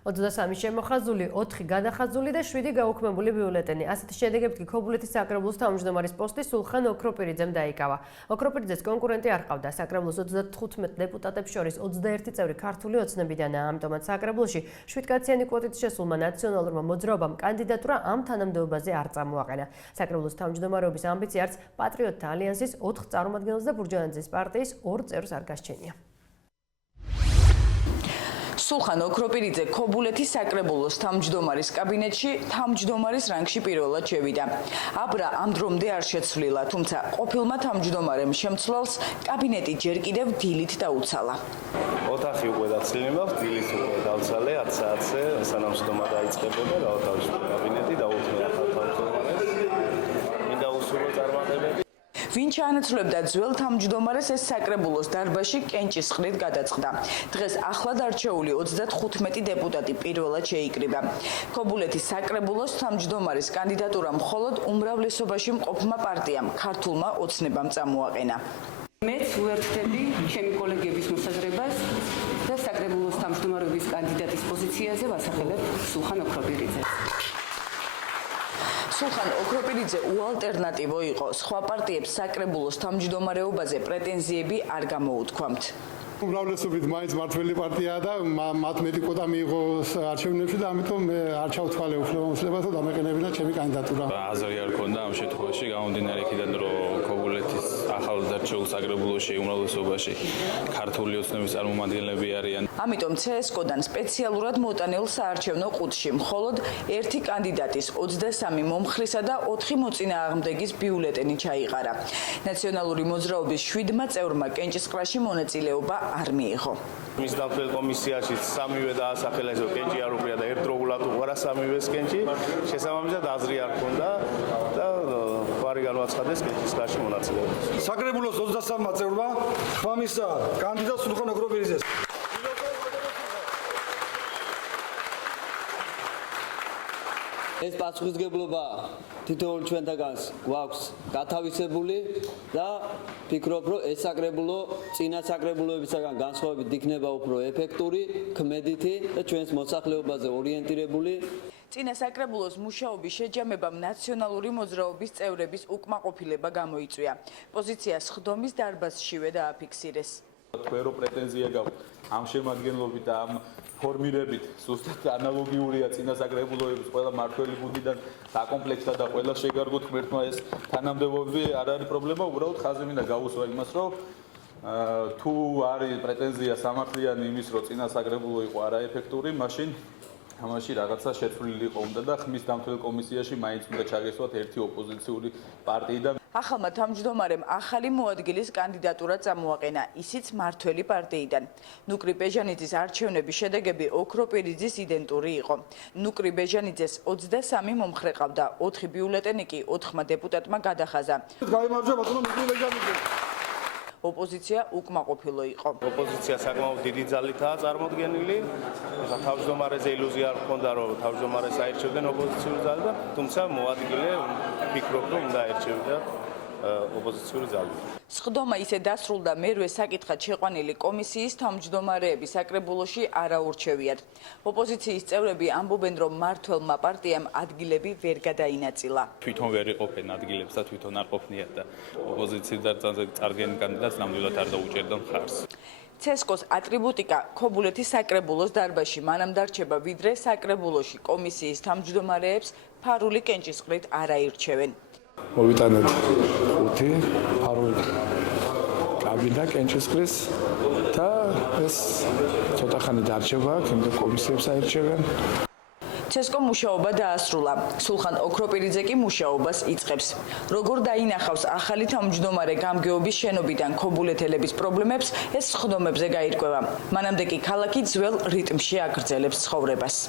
23 შემოხაზული, 4 გადახაზული და 7 გაუქმებული ბიულეტენი. ასეთი შედეგებით კი ქობულეთის საკრებულოს თავმჯდომარის პოსტი სულხან ოქროპირიძემ დაიკავა. ოქროპირიძეს კონკურენტი არ ყავდა. საკრებულოს 35 დეპუტატებს შორის 21 წევრი ქართული ოცნებიდანაა. ამიტომაც საკრებულოში 7 კაციანი კვოტით შესულმა ნაციონალურმა მოძრაობამ კანდიდატურა ამ თანამდებობაზე არ წამოაყენა. საკრებულოს თავმჯდომარეობის ამბიცია არც პატრიოტთა ალიანსის 4 წარმომადგენელს და ბურჯანაძის პარტიის 2 წევრს არ გასჩენია. სულხან ოქროპირიძე ქობულეთის საკრებულოს თავმჯდომარის კაბინეტში თავმჯდომარის რანგში პირველად შევიდა. აბრა ამ დრომდე არ შეცვლილა, თუმცა ყოფილმა თავმჯდომარემ შემცვლელს კაბინეტი ჯერ კიდევ დილით დაუცალა. ოთახი უკვე დაცლილი მაქვს, დილით უკვე დავცალე 10 საათზე, სანამ სხდომა დაიწყებოდა, დავთავაზე კაბინეტი და უთმე თავმჯდომარეს. მინდა უსურვო წარმატებები. ვინ ჩაანაცვლებდა ძველ თავმჯდომარეს ეს საკრებულოს დარბაზში კენჭისყრით გადაწყდა. დღეს ახლად არჩეული 35 დეპუტატი პირველად შეიკრიბა. ქობულეთის საკრებულოს თავმჯდომარის კანდიდატურა მხოლოდ უმრავლესობაში მყოფმა პარტიამ ქართულმა ოცნებამ წამოაყენა. მეც უერთდები ჩემი კოლეგების მოსაზრებას და საკრებულოს თავმჯდომარეობის კანდიდატის პოზიციაზე ვასახელებ სულხან ოქროპირიძეს. სულხან ოქროპირიძე უალტერნატივო იყო, სხვა პარტიებს საკრებულოს თავმჯდომარეობაზე პრეტენზიები არ გამოუთქვამთ. უმრავლესობით მაინც მართველი პარტიაა და მათ მეტი კვოტა მიიღო არჩევნებში და ამიტომ მე არ ჩავთვალე უფლებამოსილებას და დამეყენებინა ჩემი კანდიდატურა. აზრი არ ქონდა ამ შემთხვევაში, გამომდინარე იქიდან, რომ ქობულეთის ახალგაზრდულ საკრებულოში უმრავლესობაში ქართული ოცნების წარმომადგენლები არიან. ამიტომ CSKO-დან სპეციალურად მოტანილ საარჩევნო ყუთში მხოლოდ ერთი კანდიდატის 23 მომხრისა და 4 მოწინააღმდეგის ბიულეტენი ჩაიყარა. ნაციონალური მოძრაობის 7 წევრმა კენჭისყრაში მონაწილეობა არ მიიღო. მის დამცველ კომისიაში სამივე დაასახელა, რომ კენჭი არ უყრია და ერთდროულად უყარა სამივეს კენჭი. შესაბამისად აზრი არ ქონდა და გვარი განაცხადეს კენჭისყრაში მონაწილეობა. საკრებულოს 23 წევრმა ხმამისა კანდიდატ სულხან ოქროპირიძეს ეს პასუხისგებლობა თითოეულ ჩვენთაგანს გვაქვს გათავისებული და ფიქრობ, რომ ეს საკრებულო წინა საკრებულოებისაგან განსხვავებით იქნება უფრო ეფექტური, ქმედითი და ჩვენს მოსახლეობაზე ორიენტირებული. წინა საკრებულოს მუშაობის შეჯამებამ ნაციონალური მოძრაობის წევრების უკმაყოფილება გამოიწვია. პოზიცია სხდომის დარბაზშივე დააფიქსირეს. თქვენ რო პრეტენზია გაქვთ ამ შემადგენლობით და ამ ფორმირებით ზუსტად ანალოგიურია წინა საკრებულოების ყველა მართველი გუნდიდან დაკომპლექტდა და ყველა შეგარგოთ ღმერთმა ეს თანამდებობები არ არის პრობლემა, უბრალოდ ხაზი მინდა გავუსვა იმას, რომ თუ არის პრეტენზია სამართლიანი იმის, რომ წინა საკრებულო იყო არაეფექტური, მაშინ ამაში რაღაცა შეცვლილი იყო უნდა და ხმის დამცველ კომისიაში მაინც უნდა ჩაგესვათ ერთი ოპოზიციური პარტიიდან. ახალმა თავმჯდომარემ ახალი მოადგილის კანდიდატურა წამოაყენა, ისიც მართველი პარტიიდან. ნუკრი ბეჟანიძის არჩევნების შედეგები ოქროპირიძის იდენტური იყო. ნუკრი ბეჟანიძეს 23 მომხრე ყავდა, 4 ბიულეტენი კი 4 დეპუტატმა გადახაზა. გაიმარჯვა ბატონო ნუკრი ბეჟანიძე. ოპოზიცია უკმაყოფილო იყო. ოპოზიცია საკმაოდ დიდი ძალითაა წარმოდგენილი. თავმჯდომარეზე ილუზია არ ჰქონდა, რომ თავმჯდომარეს აირჩევდნენ ოპოზიციური ძალა და თუმცა მოადგილე ფიქრობ, რომ უნდა აირჩევდა ოპოზიციური ძალა. სხდომა ისე დასრულდა, მერვე საკითხად შეყვანილი კომისიის თავმჯდომარეები საკრებულოში არ აურჩევიათ. ოპოზიციის წევრები ამბობენ, რომ მმართველმა პარტიამ ადგილები ვერ გადაინაწილა. თვითონ ვერ იყოფენ ადგილებს და თვითონ არ ყოფნიათ და ოპოზიციიდან წარდგენილ კანდიდატს ნამდვილად არ დაუჭერდა მხარს. CSKO-s ატრიბუტიკა ქობულეთის საკრებულოს დარბაზში მანამ დარჩება, ვიდრე საკრებულოში კომისიის თავმჯდომარეებს ფარული კენჭისყრით არ აირჩევენ. მოვიტანეთ 5 ფარული კაბინა კენჭისყრის და ეს ცოტა ხანი დარჩება, იმდენ კომისიებს აირჩევენ. CSKO მუშაობა დაასრულა. სულხან ოქროპირიძე კი მუშაობას იწყებს. როგორ დაინახავს ახალი თავმჯდომარე გამგეობის შენობიდან ქობულეთელების პრობლემებს, ეს სხდომებზე გაირკვევა. მანამდე კი ქალაქი ძველ რიტმში აგრძელებს ცხოვრებას.